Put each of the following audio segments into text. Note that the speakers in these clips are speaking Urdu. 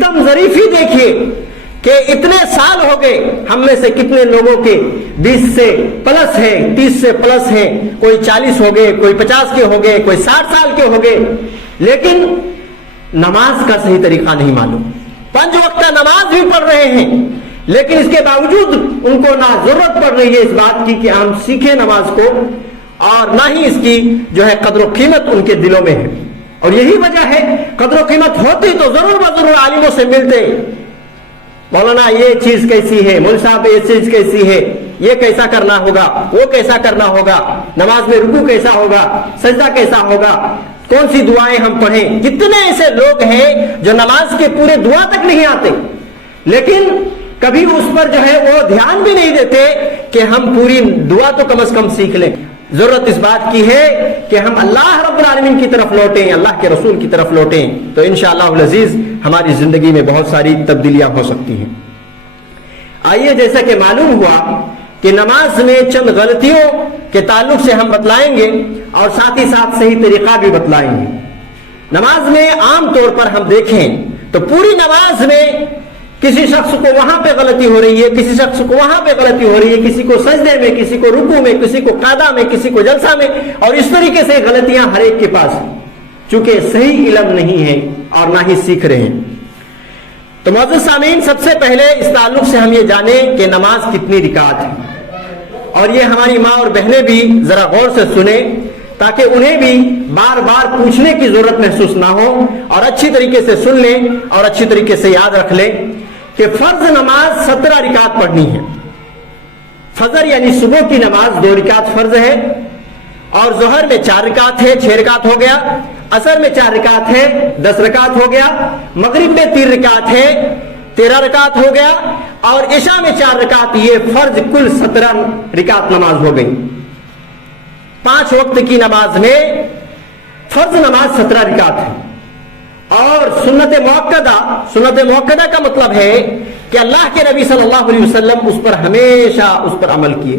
ستم ظریفی دیکھیے کہ اتنے سال ہو گئے، ہم میں سے کتنے لوگوں کے 20 سے پلس ہے، 30 سے پلس ہے، کوئی 40 ہو گئے، کوئی 50 کے ہو گئے، کوئی 60 سال کے ہو گئے، لیکن نماز کا صحیح طریقہ نہیں معلوم. 5 وقت نماز بھی پڑھ رہے ہیں، لیکن اس کے باوجود ان کو نہ ضرورت پڑ رہی ہے اس بات کی کہ ہم سیکھیں نماز کو، اور نہ ہی اس کی جو ہے قدر و قیمت ان کے دلوں میں ہے. اور یہی وجہ ہے، قدر و قیمت ہوتی تو ضرور بضرور عالموں سے ملتے، مولانا یہ چیز کیسی ہے، مول صاحب یہ چیز کیسی ہے، یہ کیسا کرنا ہوگا، وہ کیسا کرنا ہوگا، نماز میں رکوع کیسا ہوگا، سجدہ کیسا ہوگا، کون سی دعائیں ہم پڑھیں. کتنے ایسے لوگ ہیں جو نماز کے پورے دعا تک نہیں آتے، لیکن کبھی اس پر جو ہے وہ دھیان بھی نہیں دیتے کہ ہم پوری دعا تو کم از کم سیکھ لیں. ضرورت اس بات کی ہے کہ ہم اللہ رب العالمین کی طرف لوٹیں، اللہ کے رسول کی طرف لوٹیں، تو انشاءاللہ العزیز ہماری زندگی میں بہت ساری تبدیلیاں ہو سکتی ہیں. آئیے، جیسا کہ معلوم ہوا کہ نماز میں چند غلطیوں کے تعلق سے ہم بتلائیں گے اور ساتھ ہی ساتھ صحیح طریقہ بھی بتلائیں گے. نماز میں عام طور پر ہم دیکھیں تو پوری نماز میں کسی شخص کو وہاں پہ غلطی ہو رہی ہے، کسی شخص کو وہاں پہ غلطی ہو رہی ہے، کسی کو سجدے میں، کسی کو رکوع میں، کسی کو قعدہ میں، کسی کو جلسہ میں، اور اس طریقے سے غلطیاں ہر ایک کے پاس، چونکہ صحیح علم نہیں ہے اور نہ ہی سیکھ رہے ہیں. تو معزز سامعین، سب سے پہلے اس تعلق سے ہم یہ جانیں کہ نماز کتنی رکعت ہے، اور یہ ہماری ماں اور بہنیں بھی ذرا غور سے سنیں تاکہ انہیں بھی بار بار پوچھنے کی ضرورت محسوس نہ ہو، اور اچھی طریقے سے سن لیں اور اچھی طریقے سے یاد رکھ لیں کہ فرض نماز 17 رکعت پڑھنی ہے. فجر یعنی صبح کی نماز 2 رکعت فرض ہے، اور ظہر میں 4 رکعت ہے، 6 رکعت ہو گیا. عصر میں 4 رکعت ہے، 10 رکعت ہو گیا. مغرب میں 3 رکعت ہے، 13 رکعت ہو گیا. اور عشاء میں 4 رکعت، یہ فرض کل 17 رکعت نماز ہو گئی. 5 وقت کی نماز میں فرض نماز 17 رکعت ہے. اور سنت موقدہ کا مطلب ہے کہ اللہ کے نبی صلی اللہ علیہ وسلم اس پر ہمیشہ اس پر عمل کیے،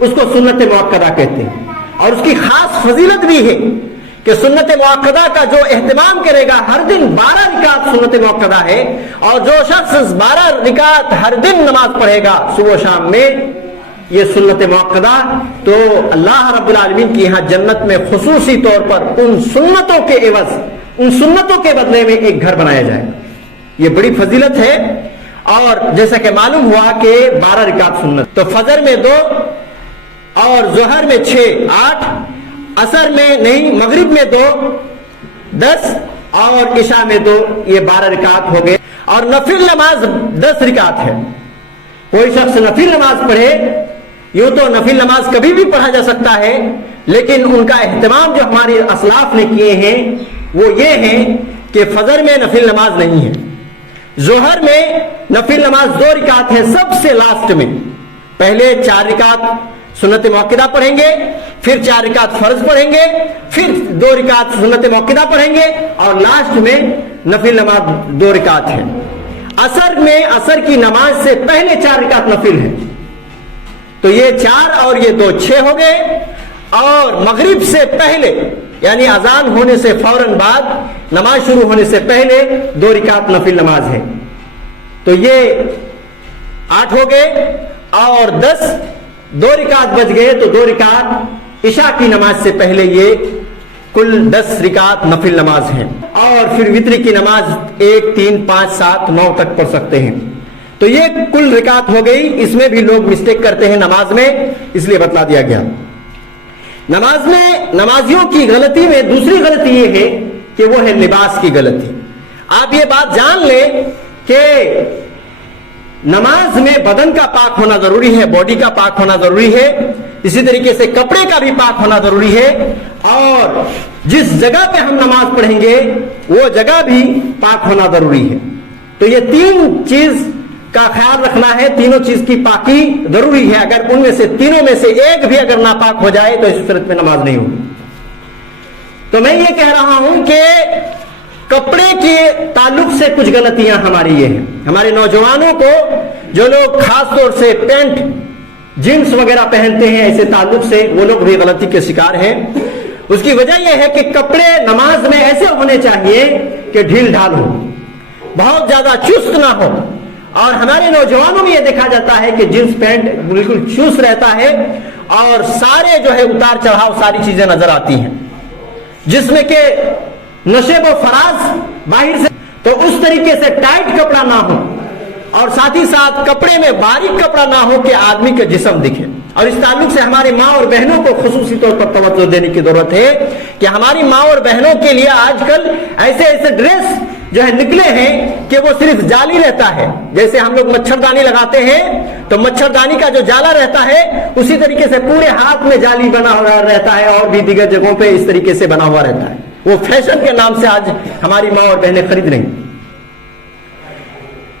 اس کو سنت موقدہ کہتے ہیں. اور اس کی خاص فضیلت بھی ہے کہ سنت موقدہ کا جو اہتمام کرے گا، ہر دن 12 رکعت سنت موقدہ ہے، اور جو شخص 12 رکعت ہر دن نماز پڑھے گا صبح و شام میں، یہ سنت موقدہ، تو اللہ رب العالمین کی یہاں جنت میں خصوصی طور پر ان سنتوں کے عوض، ان سنتوں کے بدلے میں ایک گھر بنایا جائے. یہ بڑی فضیلت ہے. اور جیسا کہ معلوم ہوا کہ 12 رکعت سنت، تو فجر میں 2 اور ظہر میں 6 8، عصر میں نہیں، مغرب میں 2 10 اور عشاء میں 2، یہ 12 رکعت ہو گئے. اور نفل نماز 10 رکعت ہے. کوئی شخص نفل نماز پڑھے، یوں تو نفل نماز کبھی بھی پڑھا جا سکتا ہے، لیکن ان کا اہتمام جو ہمارے اسلاف نے کیے ہیں وہ یہ ہے کہ فجر میں نفل نماز نہیں ہے، ظہر میں نفل نماز 2 رکعت ہے سب سے لاسٹ میں. پہلے 4 رکعت سنت موقدہ پڑھیں گے، پھر 4 رکعت فرض پڑھیں گے، پھر 2 رکعت سنت موقدہ پڑھیں گے، اور لاسٹ میں نفل نماز 2 رکعت ہے. عصر میں عصر کی نماز سے پہلے 4 رکعت نفل ہے، تو یہ 4 اور یہ 2 6 ہو گئے. اور مغرب سے پہلے یعنی اذان ہونے سے فوراً بعد، نماز شروع ہونے سے پہلے 2 رکعت نفل نماز ہے، تو یہ 8 ہو گئے. اور 10 2 رکعت بچ گئے، تو 2 رکعت عشاء کی نماز سے پہلے، یہ کل 10 رکعت نفل نماز ہیں. اور پھر وتر کی نماز 1 3 5 7 9 تک پڑھ سکتے ہیں. تو یہ کل رکعت ہو گئی. اس میں بھی لوگ مسٹیک کرتے ہیں نماز میں، اس لیے بتلا دیا گیا. نماز میں نمازیوں کی غلطی میں دوسری غلطی یہ ہے کہ وہ ہے لباس کی غلطی. آپ یہ بات جان لیں کہ نماز میں بدن کا پاک ہونا ضروری ہے، باڈی کا پاک ہونا ضروری ہے، اسی طریقے سے کپڑے کا بھی پاک ہونا ضروری ہے، اور جس جگہ پہ ہم نماز پڑھیں گے وہ جگہ بھی پاک ہونا ضروری ہے. تو یہ 3 چیز کا خیال رکھنا ہے. تینوں چیز کی پاکی ضروری ہے. اگر ان میں سے تینوں میں سے ایک بھی اگر ناپاک ہو جائے تو اس صورت میں نماز نہیں ہوگی. تو میں یہ کہہ رہا ہوں کہ کپڑے کے تعلق سے کچھ غلطیاں ہماری یہ ہیں. ہمارے نوجوانوں کو جو لوگ خاص طور سے پینٹ جینس وغیرہ پہنتے ہیں ایسے تعلق سے، وہ لوگ بھی غلطی کے شکار ہیں. اس کی وجہ یہ ہے کہ کپڑے نماز میں ایسے ہونے چاہیے کہ ڈھیل ڈھال ہو. بہت زیادہ چست نہ ہو. اور ہمارے نوجوانوں میں یہ دیکھا جاتا ہے کہ جینس پینٹ بالکل چست رہتا ہے اور سارے جو ہے اتار چڑھاؤ ساری چیزیں نظر آتی ہیں جس میں کہ نشیب و فراز باہر سے. تو اس طریقے سے ٹائٹ کپڑا نہ ہو اور ساتھ ہی ساتھ کپڑے میں باریک کپڑا نہ ہو کہ آدمی کا جسم دکھے. اور اس تعلق سے ہماری ماں اور بہنوں کو خصوصی طور پر توجہ دینے کی ضرورت ہے کہ ہماری ماں اور بہنوں کے لیے آج کل ایسے ڈریس جو ہے نکلے ہیں کہ وہ صرف جالی رہتا ہے. جیسے ہم لوگ مچھردانی لگاتے ہیں تو مچھردانی کا جو جالا رہتا ہے اسی طریقے سے پورے ہاتھ میں جالی بنا ہوا رہتا ہے اور بھی دیگر جگہوں پہ اس طریقے سے بنا ہوا رہتا ہے. وہ فیشن کے نام سے آج ہماری ماں اور بہنیں خرید رہی ہیں.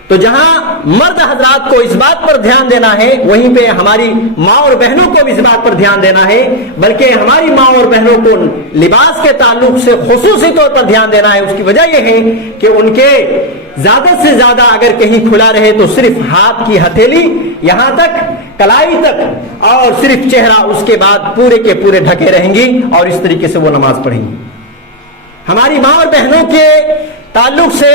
تو جہاں مرد حضرات کو اس بات پر دھیان دینا ہے وہیں پہ ہماری ماں اور بہنوں کو بھی اس بات پر دھیان دینا ہے. بلکہ ہماری ماں اور بہنوں کو لباس کے تعلق سے خصوصی طور پر دھیان دینا ہے. اس کی وجہ یہ ہے کہ ان کے زیادہ سے زیادہ اگر کہیں کھلا رہے تو صرف ہاتھ کی ہتھیلی یہاں تک کلائی تک اور صرف چہرہ, اس کے بعد پورے کے پورے ڈھکے رہیں گی اور اس طریقے سے وہ نماز پڑھیں گی. ہماری ماں اور بہنوں کے تعلق سے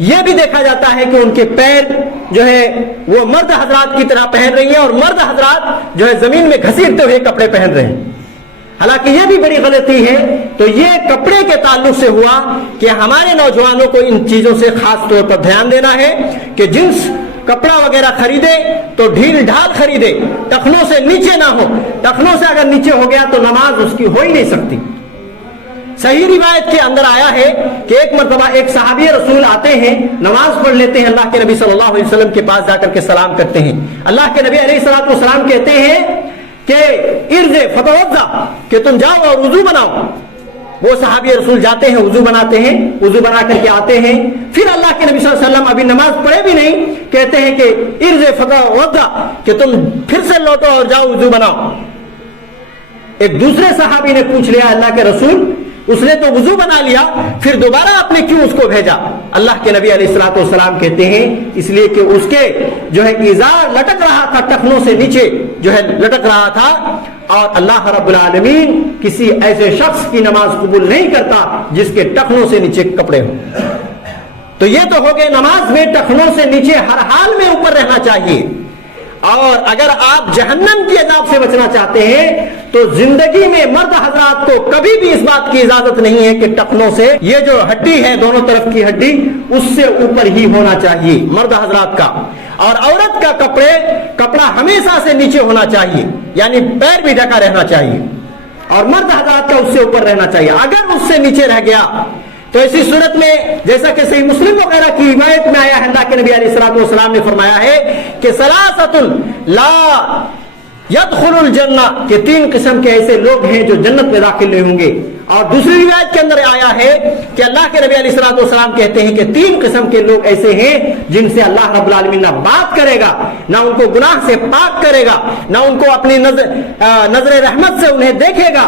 یہ بھی دیکھا جاتا ہے کہ ان کے پیر جو ہے وہ مرد حضرات کی طرح پہن رہی ہیں اور مرد حضرات جو ہے زمین میں گھسیٹتے ہوئے کپڑے پہن رہے ہیں. حالانکہ یہ بھی بڑی غلطی ہے. تو یہ کپڑے کے تعلق سے ہوا کہ ہمارے نوجوانوں کو ان چیزوں سے خاص طور پر دھیان دینا ہے کہ جنس کپڑا وغیرہ خریدے تو ڈھیل ڈھال خریدے, ٹخنوں سے نیچے نہ ہو. ٹخنوں سے اگر نیچے ہو گیا تو نماز اس کی ہو ہی نہیں سکتی. صحیح روایت کے اندر آیا ہے کہ ایک مرتبہ ایک صحابی رسول آتے ہیں, نماز پڑھ لیتے ہیں, اللہ کے نبی صلی اللہ علیہ وسلم کے پاس جا کر کے سلام کرتے ہیں. اللہ کے نبی علیہ الصلوۃ والسلام کہتے ہیں کہ ارجع فتوضا, کہ تم جاؤ اور وضو بناؤ. وہ صحابی رسول جاتے ہیں, وضو بناتے ہیں, وضو بنا کر کے آتے ہیں. پھر اللہ کے نبی صلی اللہ علیہ وسلم ابھی نماز پڑھے بھی نہیں, کہتے ہیں کہ ارجع فتوضا, کہ تم پھر سے لوٹو اور جاؤ وضو بناؤ. ایک دوسرے صحابی نے پوچھ لیا, اللہ کے رسول اس نے تو وضو بنا لیا, پھر دوبارہ آپ نے کیوں اس کو بھیجا؟ اللہ کے نبی علیہ الصلوۃ والسلام کہتے ہیں اس لیے کہ اس کے جو ہے ازار لٹک رہا تھا, ٹخنوں سے نیچے جو ہے لٹک رہا تھا, اور اللہ رب العالمین کسی ایسے شخص کی نماز قبول نہیں کرتا جس کے ٹخنوں سے نیچے کپڑے ہوں. تو یہ تو ہو گئے نماز میں ٹخنوں سے نیچے ہر حال میں اوپر رہنا چاہیے. اور اگر آپ جہنم کی عذاب سے بچنا چاہتے ہیں تو زندگی میں مرد حضرات کو کبھی بھی اس بات کی اجازت نہیں ہے کہ ٹخنوں سے, یہ جو ہڈی ہے دونوں طرف کی ہڈی, اس سے اوپر ہی ہونا چاہیے مرد حضرات کا. اور عورت کا کپڑا ہمیشہ سے نیچے ہونا چاہیے, یعنی پیر بھی ڈھکا رہنا چاہیے, اور مرد حضرات کا اس سے اوپر رہنا چاہیے. اگر اس سے نیچے رہ گیا تو ایسی صورت میں جیسا کہ صحیح مسلم وغیرہ کی روایت میں آیا ہے, اللہ کے نبی علیہ الصلوۃ والسلام نے فرمایا ہے کہ ثلاثۃ لا يدخل الجنہ, کہ 3 قسم کے ایسے لوگ ہیں جو جنت میں داخل نہیں ہوں گے. اور دوسری روایت کے اندر آیا ہے کہ اللہ کے نبی علیہ الصلوۃ والسلام کہتے ہیں کہ 3 قسم کے لوگ ایسے ہیں جن سے اللہ رب العالمین نہ بات کرے گا, نہ ان کو گناہ سے پاک کرے گا, نہ ان کو اپنی نظر رحمت سے انہیں دیکھے گا,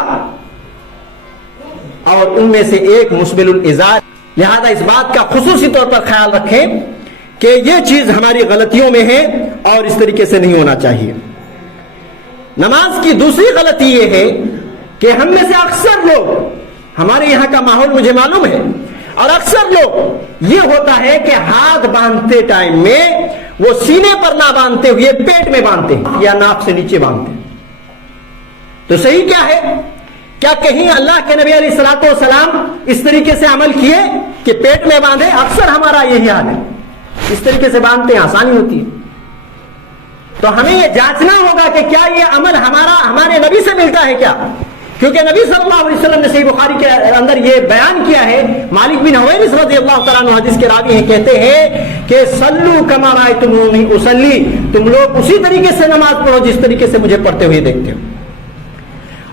اور ان میں سے ایک مسبل الازار. لہذا اس بات کا خصوصی طور پر خیال رکھیں کہ یہ چیز ہماری غلطیوں میں ہے اور اس طریقے سے نہیں ہونا چاہیے. نماز کی دوسری غلطی یہ ہے کہ ہم میں سے اکثر لوگ, ہمارے یہاں کا ماحول مجھے معلوم ہے, اور اکثر لوگ یہ ہوتا ہے کہ ہاتھ باندھتے ٹائم میں وہ سینے پر نہ باندھتے ہوئے پیٹ میں باندھتے ہیں یا ناک سے نیچے باندھتے ہیں. تو صحیح کیا ہے؟ کیا کہیں اللہ کے نبی علیہ الصلوۃ والسلام اس طریقے سے عمل کیے کہ پیٹ میں باندھے؟ اکثر ہمارا یہی حال ہے, اس طریقے سے باندھتے ہیں, آسانی ہوتی ہے. تو ہمیں یہ جانچنا ہوگا کہ کیا یہ عمل ہمارے نبی سے ملتا ہے کیا؟ کیونکہ نبی صلی اللہ علیہ وسلم نے صحیح بخاری کے اندر یہ بیان کیا ہے. مالک بن حویرث رضی اللہ تعالیٰ عنہ حدیث کے راوی ہیں, کہتے ہیں کہ صلو کما رأیتمونی اصلی, تم لوگ اسی طریقے سے نماز پڑھو جس طریقے سے مجھے پڑھتے ہوئے دیکھتے ہو.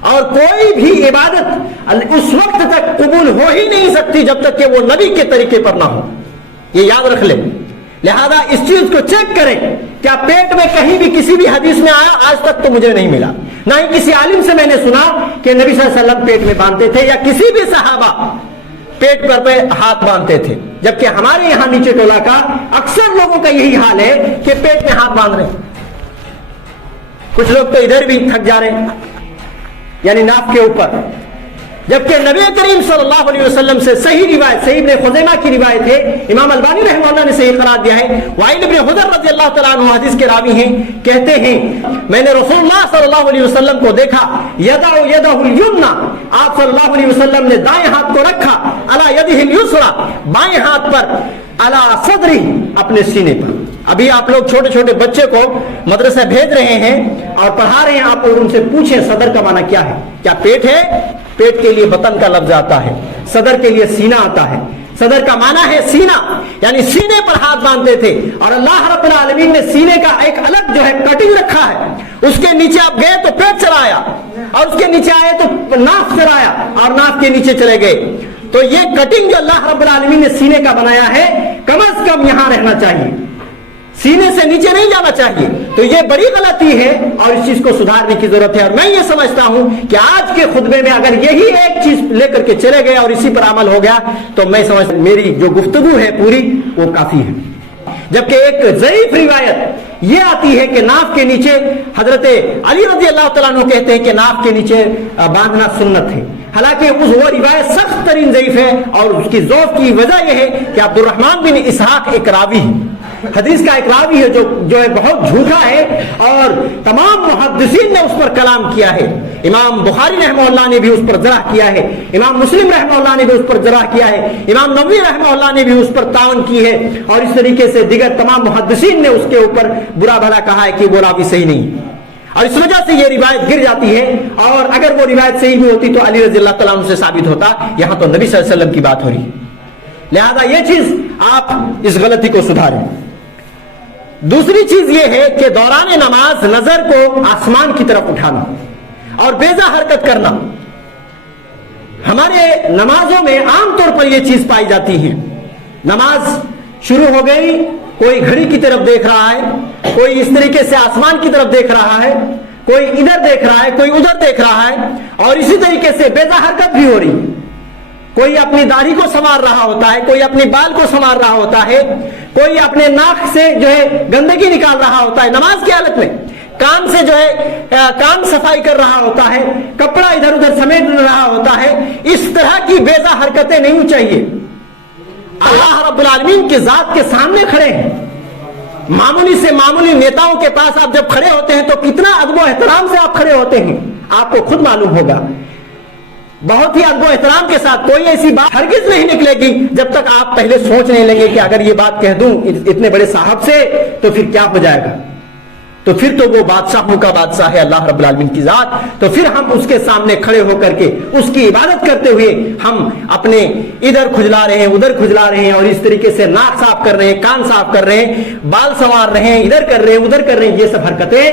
اور کوئی بھی عبادت اس وقت تک قبول ہو ہی نہیں سکتی جب تک کہ وہ نبی کے طریقے پر نہ ہو, یہ یاد رکھ لیں. لہذا اس چیز کو چیک کریں, کیا پیٹ میں کہیں بھی کسی بھی حدیث میں آیا؟ آج تک تو مجھے نہیں ملا, نہ ہی کسی عالم سے میں نے سنا کہ نبی صلی اللہ علیہ وسلم پیٹ میں باندھتے تھے یا کسی بھی صحابہ پیٹ پر پہ ہاتھ باندھتے تھے. جبکہ ہمارے یہاں نیچے ٹولہ کا اکثر لوگوں کا یہی حال ہے کہ پیٹ میں ہاتھ باندھ رہے ہیں. کچھ لوگ تو ادھر بھی تھک جا رہے ہیں, یعنی ناف کے اوپر, جبکہ نبی کریم صلی اللہ علیہ وسلم سے صحیح روایت، صحیح ابن خزیمہ کی روایت ہے، امام البانی رحمہ اللہ نے صحیح قرار دیا ہے، وائل ابن حجر رضی اللہ تعالیٰ عنہ حدیث کے راوی ہیں، کہتے ہیں میں نے رسول اللہ صلی اللہ علیہ وسلم کو دیکھا یدع یدہ الیمنی، آپ صلی اللہ علیہ وسلم نے دائیں ہاتھ کو رکھا، علی یدہ الیسری، بائیں ہاتھ پر، علی صدری، اپنے سینے پر۔ ابھی آپ لوگ چھوٹے چھوٹے بچے کو مدرسہ بھیج رہے ہیں اور پڑھا رہے ہیں، آپ ان سے پوچھیں صدر کا معنی کیا ہے؟ کیا پیٹ ہے؟ پیٹ کے لیے بطن کا لفظ آتا ہے، صدر کے لیے سینہ آتا ہے، صدر کا معنی ہے سینہ، یعنی سینے پر ہاتھ باندھتے تھے۔ اور اللہ رب العالمین نے سینے کا ایک الگ جو ہے کٹنگ رکھا ہے، اس کے نیچے آپ گئے تو پیٹ چلایا، اور اس کے نیچے آئے تو ناف چلایا، اور ناف کے نیچے چلے گئے۔ تو یہ کٹنگ جو اللہ رب العالمین نے سینے کا بنایا ہے، کم از کم یہاں رہنا چاہیے، سینے سے نیچے نہیں جانا چاہیے۔ تو یہ بڑی غلطی ہے اور اس چیز کو سدھارنے کی ضرورت ہے۔ اور میں یہ سمجھتا ہوں کہ آج کے خطبے میں اگر یہی ایک چیز لے کر کے چلے گئے اور اسی پر عمل ہو گیا تو میں سمجھتا ہوں میری جو گفتگو ہے پوری وہ کافی ہے۔ جبکہ ایک ضعیف روایت یہ آتی ہے کہ ناف کے نیچے، حضرت علی رضی اللہ تعالیٰ عنہ کہتے ہیں کہ ناف کے نیچے باندھنا سنت ہے، حالانکہ وہ روایت سخت ترین ضعیف ہے، اور اس کی ضعف کی وجہ یہ ہے کہ عبد الرحمن بن اسحاق ایک راوی ہے، حدیث کا ایک راوی ہے جو ہے بہت جھوٹا ہے، اور تمام محدثین نے اس پر کلام کیا ہے۔ امام بخاری رحمہ اللہ نے بھی اس پر جرح کیا ہے، امام مسلم رحمہ اللہ نے بھی اس پر جرح کیا ہے، امام نووی رحمہ اللہ نے بھی اس پر تعاون کی ہے، اور اس طریقے سے دیگر تمام محدثین نے اس کے اوپر برا بھلا کہا ہے کہ وہ راوی صحیح نہیں، اور اس وجہ سے یہ روایت گر جاتی ہے۔ اور اگر وہ روایت صحیح بھی ہوتی تو علی رضی اللہ تعالیٰ عنہ سے ثابت ہوتا، یہاں تو نبی صلی اللہ علیہ وسلم کی بات ہو رہی ہے، لہذا یہ چیز آپ اس غلطی کو سدھاریں۔ دوسری چیز یہ ہے کہ دوران نماز نظر کو آسمان کی طرف اٹھانا اور بیضا حرکت کرنا۔ ہمارے نمازوں میں عام طور پر یہ چیز پائی جاتی ہے، نماز شروع ہو گئی، کوئی گھڑی کی طرف دیکھ رہا ہے، کوئی اس طریقے سے آسمان کی طرف دیکھ رہا ہے، کوئی ادھر دیکھ رہا ہے، کوئی ادھر دیکھ رہا ہے، اور اسی طریقے سے بیضا حرکت بھی ہو رہی، کوئی اپنی داڑھی کو سنوار رہا ہوتا ہے، کوئی اپنے بال کو سنوار رہا ہوتا ہے، کوئی اپنے ناک سے جو ہے گندگی نکال رہا ہوتا ہے نماز کی حالت میں، کان سے جو ہے کان صفائی کر رہا ہوتا ہے، کپڑا ادھر ادھر سمیٹ رہا ہوتا ہے۔ اس طرح کی بیضا حرکتیں نہیں چاہیے۔ اللہ رب العالمین کی ذات کے سامنے کھڑے ہیں، معمولی سے معمولی نیتاؤں کے پاس آپ جب کھڑے ہوتے ہیں تو کتنا ادب و احترام سے آپ کھڑے ہوتے ہیں، آپ کو خود معلوم ہوگا، بہت ہی ادب و احترام کے ساتھ۔ کوئی ایسی بات ہرگز نہیں نکلے گی جب تک آپ پہلے سوچ نہیں لیں گے کہ اگر یہ بات کہہ دوں اتنے بڑے صاحب سے تو پھر کیا ہو جائے گا، تو پھر تو وہ بادشاہوں کا بادشاہ ہے اللہ رب العالمین کی ذات، تو پھر ہم اس کے سامنے کھڑے ہو کر کے اس کی عبادت کرتے ہوئے ہم اپنے ادھر کھجلا رہے ہیں ادھر کھجلا رہے ہیں، اور اس طریقے سے ناک صاف کر رہے ہیں، کان صاف کر رہے ہیں، بال سنوار رہے ہیں، ادھر کر رہے ہیں ادھر کر رہے ہیں، یہ سب حرکتیں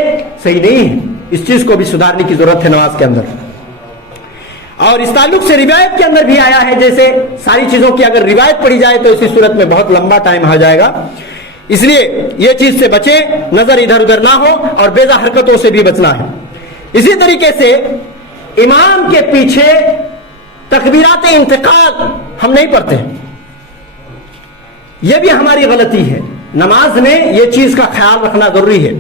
صحیح نہیں ہیں۔ اس چیز کو بھی سدھارنے کی ضرورت ہے نماز کے اندر۔ اور اس تعلق سے روایت کے اندر بھی آیا ہے، جیسے ساری چیزوں کی اگر روایت پڑھی جائے تو اسی صورت میں بہت لمبا ٹائم ہو جائے گا، اس لیے یہ چیز سے بچیں، نظر ادھر ادھر نہ ہو، اور بیضا حرکتوں سے بھی بچنا ہے۔ اسی طریقے سے امام کے پیچھے تکبیرات انتقال ہم نہیں پڑھتے، یہ بھی ہماری غلطی ہے۔ نماز میں یہ چیز کا خیال رکھنا ضروری ہے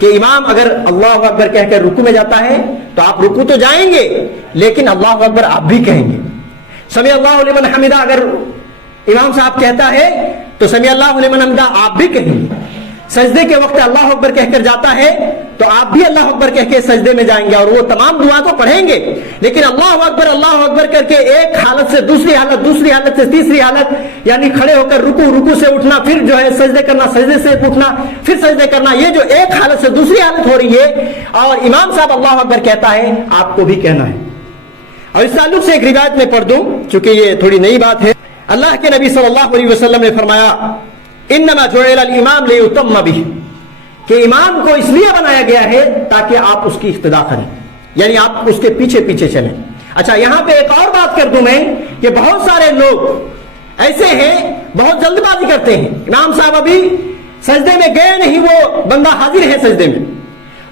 کہ امام اگر اللہ اکبر کہہ کر رکوع میں جاتا ہے تو آپ رکوع تو جائیں گے، لیکن اللہ اکبر آپ بھی کہیں گے۔ سمیع اللہ لمن حمدہ اگر امام صاحب کہتا ہے تو سمیع اللہ لمن حمدہ آپ بھی کہیں گے۔ سجدے کے وقت اللہ اکبر کہہ کر جاتا ہے تو آپ بھی اللہ اکبر کہہ کے سجدے میں جائیں گے، اور وہ تمام دعا تو پڑھیں گے، لیکن اللہ اکبر کر کے ایک حالت سے دوسری حالت، دوسری حالت سے تیسری حالت، یعنی کھڑے ہو کر رکوع سے اٹھنا، پھر جو ہے سجدے کرنا، سجدے سے اٹھنا، پھر سجدے کرنا، یہ جو ایک حالت سے دوسری حالت ہو رہی ہے، اور امام صاحب اللہ اکبر کہتا ہے آپ کو بھی کہنا ہے۔ اور اس تعلق سے ایک روایت میں پڑھ دوں چونکہ یہ تھوڑی نئی بات ہے۔ اللہ کے نبی صلی اللہ علیہ وسلم نے فرمایا انما جعل الامام لیتم بہ، کہ امام کو اس لیے بنایا گیا ہے تاکہ آپ اس کی اقتداء کریں، یعنی آپ اس کے پیچھے پیچھے چلیں۔ اچھا یہاں پہ ایک اور بات کر دوں میں کہ بہت سارے لوگ ایسے ہیں بہت جلد بازی کرتے ہیں، امام صاحب ابھی سجدے میں گئے نہیں، وہ بندہ حاضر ہے سجدے میں،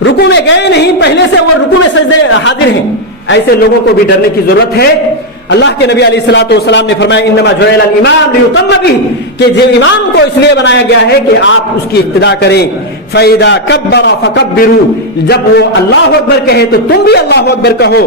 رکوع میں گئے نہیں، پہلے سے وہ رکوع میں سجدے حاضر ہیں۔ ایسے لوگوں کو بھی ڈرنے کی ضرورت ہے۔ اللہ کے نبی علیہ الصلوۃ والسلام نے فرمایا انما جعل الامام لیتم بہ، کہ جو امام کو اس لیے بنایا گیا ہے کہ آپ اس کی اقتداء کریں۔ فاذا کبر فکبروا، جب وہ اللہ اکبر کہے تو تم بھی اللہ اکبر کہو۔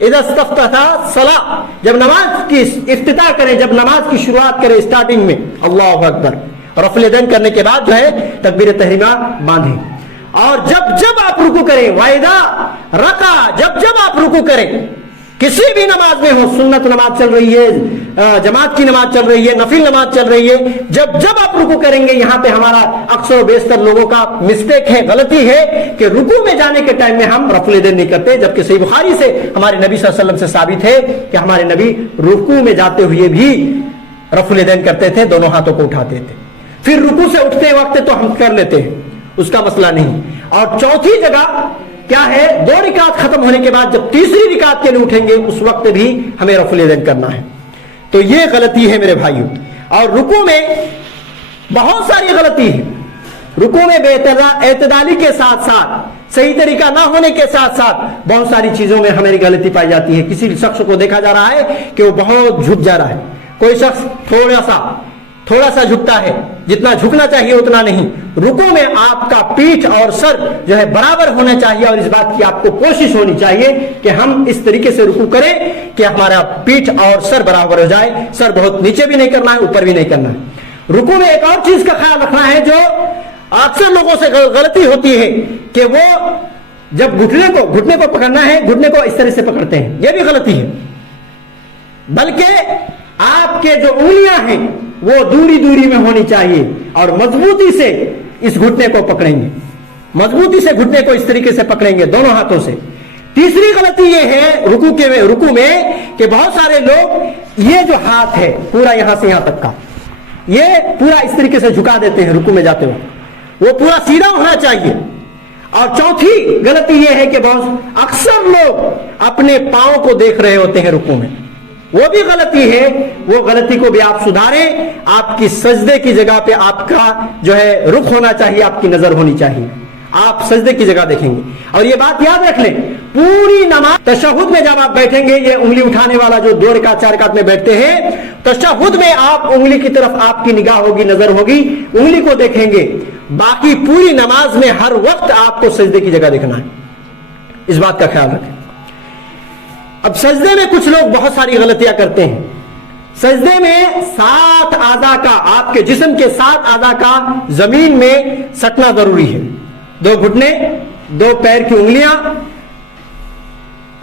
اذا استفتح الصلاۃ، جب نماز کی افتتاح کریں، جب نماز کی شروعات کریں اسٹارٹنگ میں اللہ اکبر، رفع الیدین کرنے کے بعد جو ہے تکبیر تحریمہ باندھیں، اور جب آپ رکوع کریں، وَإِذَا رَكَعَ، جب آپ رکوع کریں، کسی بھی نماز میں ہو، سنت نماز چل رہی ہے، جماعت کی نماز چل رہی ہے، نفل نماز چل رہی ہے، جب آپ رکوع کریں گے، یہاں پہ ہمارا اکثر و بیشتر لوگوں کا مسٹیک ہے، غلطی ہے کہ رکوع میں جانے کے ٹائم میں ہم رفع الیدین نہیں کرتے، جبکہ صحیح بخاری سے ہمارے نبی صلی اللہ علیہ وسلم سے ثابت ہے کہ ہمارے نبی رکوع میں جاتے ہوئے بھی رفع الیدین کرتے تھے، دونوں ہاتھوں کو اٹھاتے تھے، پھر رکوع سے اٹھتے وقت تو ہم کر لیتے ہیں، اس کا مسئلہ نہیں۔ اور چوتھی جگہ کیا ہے، 2 رکعت ختم ہونے کے بعد جب تیسری رکعت کے لیے اٹھیں گے اس وقت بھی ہمیں رفع الیدین کرنا ہے، تو یہ غلطی ہے میرے بھائیوں۔ اور رکوع میں بہت ساری غلطی ہے، رکوع میں اعتدالی کے ساتھ ساتھ، صحیح طریقہ نہ ہونے کے ساتھ ساتھ بہت ساری چیزوں میں ہماری غلطی پائی جاتی ہے۔ کسی شخص کو دیکھا جا رہا ہے کہ وہ بہت جھک جا رہا ہے، کوئی شخص تھوڑا سا جھکتا ہے، جتنا جھکنا چاہیے اتنا نہیں۔ رکوع میں آپ کا پیٹھ اور سر جو ہے برابر ہونا چاہیے، اور اس بات کی آپ کو کوشش ہونی چاہیے کہ ہم اس طریقے سے رکوع کریں کہ ہمارا پیٹھ اور سر برابر ہو جائے، سر بہت نیچے بھی نہیں کرنا ہے، اوپر بھی نہیں کرنا ہے۔ رکوع میں ایک اور چیز کا خیال رکھنا ہے جو اکثر لوگوں سے غلطی ہوتی ہے کہ وہ جب گھٹنے کو پکڑنا ہے، گھٹنے کو اس طرح سے پکڑتے ہیں، یہ بھی غلطی ہے، بلکہ آپ کے جو انگلیاں ہیں وہ دوری میں ہونی چاہیے، اور مضبوطی سے اس گھٹنے کو پکڑیں گے، مضبوطی سے گھٹنے کو اس طریقے سے پکڑیں گے دونوں ہاتھوں سے۔ تیسری غلطی یہ ہے رکوع میں کہ بہت سارے لوگ یہ جو ہاتھ ہے پورا یہاں سے یہاں تک کا، یہ پورا اس طریقے سے جھکا دیتے ہیں رکوع میں جاتے وقت، وہ پورا سیدھا ہونا چاہیے۔ اور چوتھی غلطی یہ ہے کہ بہت اکثر لوگ اپنے پاؤں کو دیکھ رہے ہوتے ہیں رکوع میں، وہ بھی غلطی ہے، وہ غلطی کو بھی آپ سدھاریں۔ آپ کی سجدے کی جگہ پہ آپ کا جو ہے رخ ہونا چاہیے، آپ کی نظر ہونی چاہیے، آپ سجدے کی جگہ دیکھیں گے۔ اور یہ بات یاد رکھ لیں، پوری نماز تشہد میں جب آپ بیٹھیں گے، یہ انگلی اٹھانے والا جو 2 رکعت 4 رکعت میں بیٹھتے ہیں، تشہد میں آپ انگلی کی طرف آپ کی نگاہ ہوگی، نظر ہوگی، انگلی کو دیکھیں گے، باقی پوری نماز میں ہر وقت آپ کو سجدے کی جگہ دیکھنا ہے، اس بات کا خیال رکھیں۔ اب سجدے میں کچھ لوگ بہت ساری غلطیاں کرتے ہیں۔ سجدے میں 7 اعضاء کا، آپ کے جسم کے 7 اعضاء کا زمین میں سٹنا ضروری ہے، 2 گھٹنے، 2 پیر کی انگلیاں،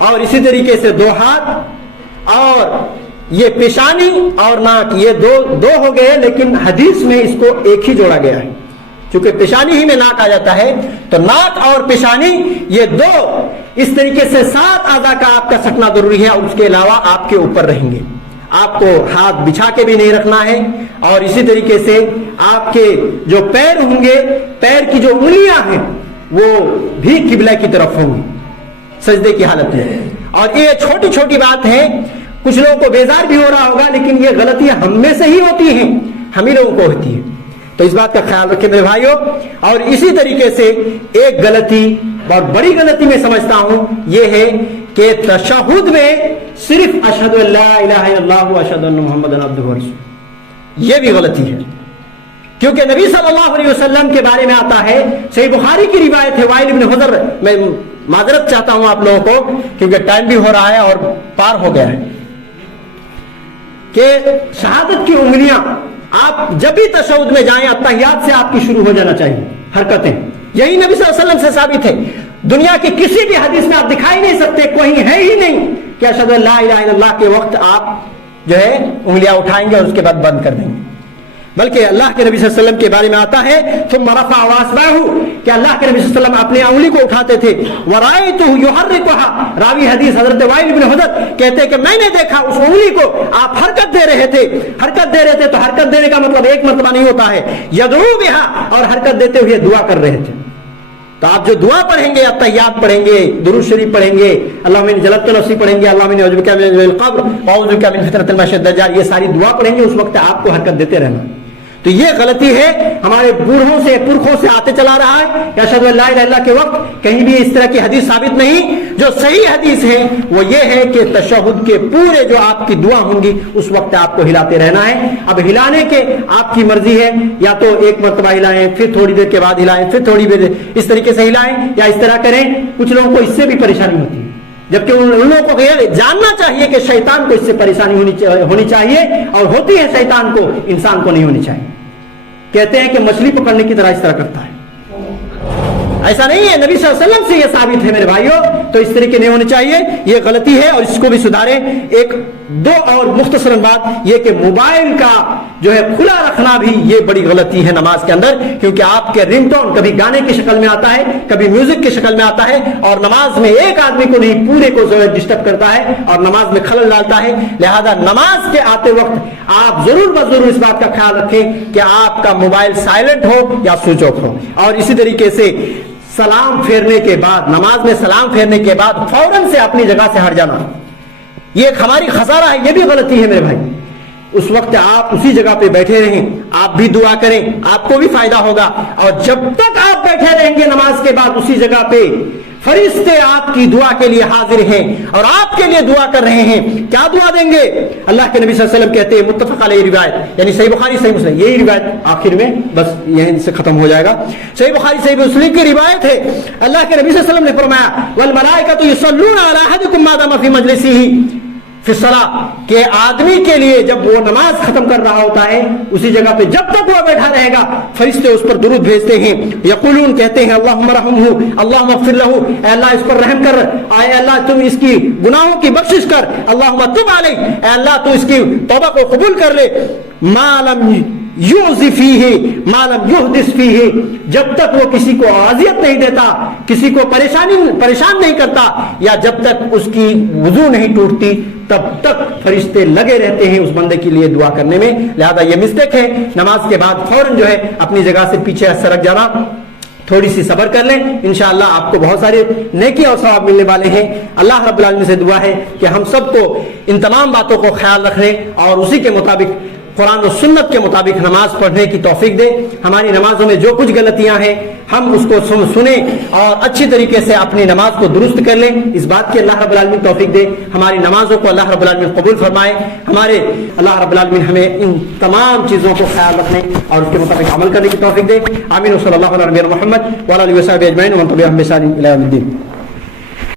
اور اسی طریقے سے 2 ہاتھ، اور یہ پیشانی اور ناک، یہ دو ہو گئے، لیکن حدیث میں اس کو ایک ہی جوڑا گیا ہے، چونکہ پیشانی ہی میں ناک آ جاتا ہے، تو ناک اور پیشانی یہ 2 اس طریقے سے 7 اعضاء کا آپ کا سٹنا ضروری ہے، اور اس کے علاوہ آپ کے اوپر رہیں گے، آپ کو ہاتھ بچھا کے بھی نہیں رکھنا ہے، اور اسی طریقے سے آپ کے جو پیر ہوں گے، پیر کی جو انگلیاں ہیں وہ بھی قبلہ کی طرف ہوں گی سجدے کی حالت میں۔ اور یہ چھوٹی چھوٹی بات ہے، کچھ لوگوں کو بیزار بھی ہو رہا ہوگا، لیکن یہ غلطیاں ہم میں سے ہی ہوتی ہیں، ہم ہی لوگوں کو ہوتی ہے، تو اس بات کا خیال رکھیں میرے بھائیوں۔ اور اسی طریقے سے ایک غلطی، بہت بڑی غلطی میں سمجھتا ہوں، یہ ہے کہ تشہد میں صرف اشہد ان لا الہ الا اللہ و اشہد ان محمد عبدہ ورسولہ، یہ بھی غلطی ہے، کیونکہ نبی صلی اللہ علیہ وسلم کے بارے میں آتا ہے، صحیح بخاری کی روایت ہے، وائل بن حجر، میں معذرت چاہتا ہوں آپ لوگوں کو کیونکہ ٹائم بھی ہو رہا ہے اور پار ہو گیا ہے، کہ شہادت کی انگلیاں آپ جب بھی تشہد میں جائیں، اتحیات سے آپ کی شروع ہو جانا چاہیے حرکتیں، یہی نبی صلی اللہ علیہ وسلم سے ثابت ہے۔ دنیا کی کسی بھی حدیث میں آپ دکھائی نہیں سکتے، کوئی ہے ہی نہیں کہ اشہد ان لا الہ الا اللہ کے وقت آپ جو ہے انگلیاں اٹھائیں گے اور اس کے بعد بند کر دیں گے، بلکہ اللہ کے نبی صلی اللہ علیہ وسلم کے بارے میں آتا ہے ثم رفع اصبعه، کہ اللہ کے نبی صلی اللہ علیہ وسلم اپنی انگلی کو اٹھاتے تھے، ورأيته يحركها، راوی حدیث حضرت وائل بن حجر کہتے ہیں کہ میں نے دیکھا اس انگلی کو آپ حرکت دے رہے تھے، تو حرکت دینے کا مطلب ایک مرتبہ نہیں ہوتا ہے، یدعو بها، اور حرکت دیتے ہوئے دعا کر رہے تھے۔ تو آپ جو دعا پڑھیں گے، اتحیات پڑھیں گے، درود شریف پڑھیں گے، اللہم انی جلبت نفسی پڑھیں گے، اللہم انی اعوذ بک من القبر واعوذ بک من فتنۃ المسیح الدجال، یہ ساری دعا پڑھیں گے، اس وقت آپ کو حرکت دیتے رہنا۔ تو یہ غلطی ہے، ہمارے بوڑھوں سے پرکھوں سے آتے چلا رہا ہے کہ اشہد ان لا الہ الا اللہ کے وقت کہیں بھی اس طرح کی حدیث ثابت نہیں۔ جو صحیح حدیث ہے وہ یہ ہے کہ تشہد کے پورے جو آپ کی دعا ہوں گی اس وقت آپ کو ہلاتے رہنا ہے۔ اب ہلانے کے آپ کی مرضی ہے، یا تو ایک مرتبہ ہلائیں، پھر تھوڑی دیر کے بعد ہلائیں، پھر تھوڑی دیر اس طریقے سے ہلائیں، یا اس طرح کریں۔ کچھ لوگوں کو اس سے بھی پریشانی ہوتی ہے، جبکہ ان لوگوں کو یہ جاننا چاہیے کہ شیطان کو اس سے پریشانی ہونی چاہیے، اور ہوتی ہے شیطان کو، انسان کو نہیں ہونی چاہیے۔ کہتے ہیں کہ مچھلی پکڑنے کی طرح اس طرح کرتا ہے، ایسا نہیں ہے، نبی صلی اللہ علیہ وسلم سے یہ ثابت ہے میرے بھائیوں۔ تو اس طریقے نہیں ہونی چاہیے، یہ غلطی ہے اور اس کو بھی سدھاریں۔ ایک دو اور مختصر بات یہ کہ موبائل کا جو ہے کھلا رکھنا بھی یہ بڑی غلطی ہے نماز کے اندر، کیونکہ آپ کے رنگ ٹون کبھی گانے کی شکل میں آتا ہے، کبھی میوزک کی شکل میں آتا ہے، اور نماز میں ایک آدمی کو نہیں پورے کو جو ہے ڈسٹرب کرتا ہے اور نماز میں خلل ڈالتا ہے۔ لہذا نماز کے آتے وقت آپ ضرور بضرور اس بات کا خیال رکھیں کہ آپ کا موبائل سائلنٹ ہو یا سوئچ آف ہو، اور اسی طریقے سے سلام پھیرنے کے بعد، نماز میں سلام پھیرنے کے بعد فوراً سے اپنی جگہ سے ہٹ جانا، یہ ایک ہماری خسارہ ہے، یہ بھی غلطی ہے میرے بھائی۔ اس وقت آپ اسی جگہ پہ بیٹھے رہیں، آپ بھی دعا کریں، آپ کو بھی فائدہ ہوگا، اور جب تک آپ بیٹھے رہیں گے نماز کے بعد اسی جگہ پہ، فرشتے آپ کی دعا کے لیے حاضر ہیں اور آپ کے لیے دعا کر رہے ہیں۔ کیا دعا دیں گے؟ اللہ کے نبی صلی اللہ علیہ وسلم کہتے ہیں، متفق علیہ روایت، یعنی صحیح بخاری صحیح مسلم، یہی روایت آخر میں بس یہیں سے ختم ہو جائے گا۔ صحیح بخاری صحیح مسلم کی روایت ہے، اللہ کے نبی صلی اللہ علیہ وسلم نے فرمایا، والملائکۃ یصلون علی احدکم ما دام فی مجلسہ فی الصلاۃ، کہ آدمی کے لیے جب وہ نماز ختم کر رہا ہوتا ہے اسی جگہ پہ جب تک وہ بیٹھا رہے گا فرشتے اس پر درود بھیجتے ہیں، یقولون کہتے ہیں، اللہم رحمہ، اللہم اغفر لہ، اے اللہ اس پر رحم کر، اے اللہ تم اس کی گناہوں کی بخشش کر، اللہم تب علیہ، اے اللہ تو اس کی توبہ کو قبول کر لے، ما لم یؤذ فیہ ما لم یحدث فیہ، جب تک وہ کسی کو اذیت نہیں دیتا، کسی کو پریشان نہیں کرتا، یا جب تک اس کی وضو نہیں ٹوٹتی تب تک فرشتے لگے رہتے ہیں اس بندے کے لیے دعا کرنے میں۔ لہذا یہ مسٹیک ہے، نماز کے بعد فوراً جو ہے اپنی جگہ سے پیچھے سرک جانا۔ تھوڑی سی صبر کر لیں، انشاءاللہ آپ کو بہت سارے نیکی اور ثواب ملنے والے ہیں۔ اللہ رب العالمین سے دعا ہے کہ ہم سب کو ان تمام باتوں کو خیال رکھنے اور اسی کے مطابق قرآن و سنت کے مطابق نماز پڑھنے کی توفیق دے۔ ہماری نمازوں میں جو کچھ غلطیاں ہیں ہم اس کو سنیں اور اچھی طریقے سے اپنی نماز کو درست کر لیں، اس بات کی اللہ رب العالمین توفیق دے۔ ہماری نمازوں کو اللہ رب العالمین قبول فرمائے، ہمارے اللہ رب العالمین ہمیں ان تمام چیزوں کو خیال رکھنے اور اس کے مطابق عمل کرنے کی توفیق دے۔ آمین۔ صلی اللہ علیہ محمد وعلی آلہ وصحبہ اجمعین ومن تبعهم بإحسان إلی یوم الدین۔